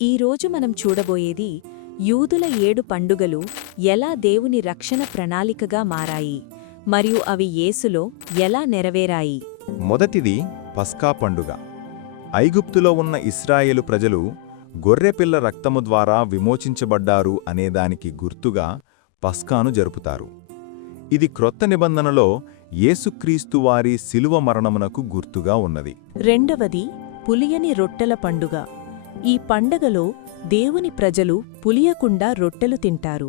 ఈరోజు మనం చూడబోయేది యూదుల 7 పండుగలు ఎలా దేవుని రక్షణ ప్రణాళికగా మారాయి మరియు అవి యేసులో ఎలా నెరవేరాయి. మొదటిది పస్కా పండుగ. ఐగుప్తులో ఉన్న ఇశ్రాయేలు ప్రజలు గొర్రెపిల్ల రక్తము ద్వారా విమోచించబడ్డారు అనేదానికి గుర్తుగా పస్కాను జరుపుతారు. ఇది క్రొత్త నిబంధనలో యేసుక్రీస్తు వారి శిలువ మరణమునకు గుర్తుగా ఉన్నది. రెండవది పులియని రొట్టెల పండుగ. ఈ పండగలో దేవుని ప్రజలు పులియకుండా రొట్టెలు తింటారు.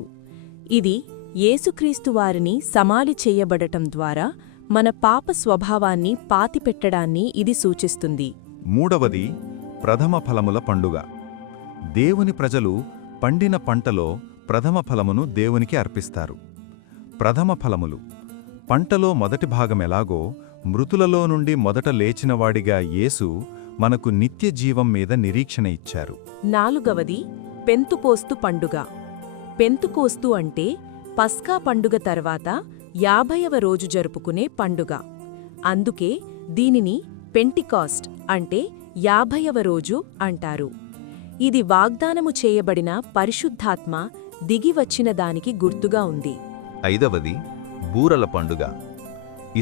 ఇది యేసుక్రీస్తు వారిని సమాధి చేయబడటం ద్వారా మన పాప స్వభావాన్ని పాతిపెట్టడాన్ని ఇది సూచిస్తుంది. మూడవది ప్రథమ ఫలముల పండుగ. దేవుని ప్రజలు పండిన పంటలో ప్రథమ ఫలమును దేవునికి అర్పిస్తారు. ప్రథమ ఫలములు పంటలో మొదటి భాగమెలాగో మృతులలో నుండి మొదట లేచినవాడిగా యేసు మనకు నిత్య జీవం మీద నిరీక్షణ ఇచ్చారు. నాలుగవది పెంతుకోస్తు పండుగ. పెంతుకోస్తు అంటే పస్కా పండుగ తర్వాత 50వ రోజు జరుపుకునే పండుగ. అందుకే దీనిని పెంటికాస్ట్ అంటే 50వ రోజు అంటారు. ఇది వాగ్దానము చేయబడిన పరిశుద్ధాత్మ దిగివచ్చిన దానికి గుర్తుగా ఉంది. ఐదవది బూరల పండుగ.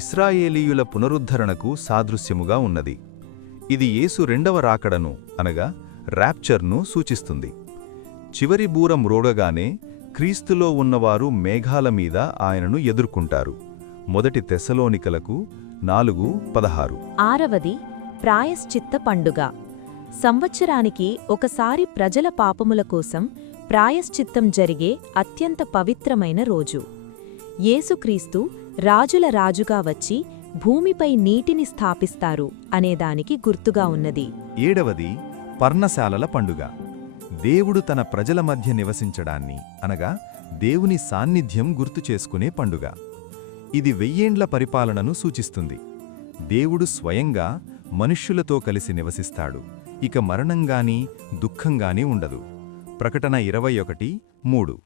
ఇశ్రాయేలీయుల పునరుద్ధరణకు సాదృశ్యముగా ఉన్నది. ఇది యేసు రెండవ రాకడను అనగా ర్యాప్చర్ను సూచిస్తుంది. చివరి బూర మ్రోగగానే క్రీస్తులో ఉన్నవారు మేఘాల మీద ఆయనను ఎదుర్కొంటారు. మొదటి తెస్సలోనికలకు 4:16. ఆరవది ప్రాయశ్చిత్త పండుగ. సంవత్సరానికి ఒకసారి ప్రజల పాపముల కోసం ప్రాయశ్చిత్తం జరిగే అత్యంత పవిత్రమైన రోజు. యేసుక్రీస్తు రాజుల రాజుగా వచ్చి భూమిపై నీటిని స్థాపిస్తారు అనేదానికి గుర్తుగా ఉన్నది. ఏడవది పర్ణశాలల పండుగ. దేవుడు తన ప్రజల మధ్య నివసించడాన్ని అనగా దేవుని సాన్నిధ్యం గుర్తు చేసుకునే పండుగ. ఇది 1000 ఏండ్ల పరిపాలనను సూచిస్తుంది. దేవుడు స్వయంగా మనుష్యులతో కలిసి నివసిస్తాడు. ఇక మరణంగానీ దుఃఖంగానీ ఉండదు. ప్రకటన 21:3.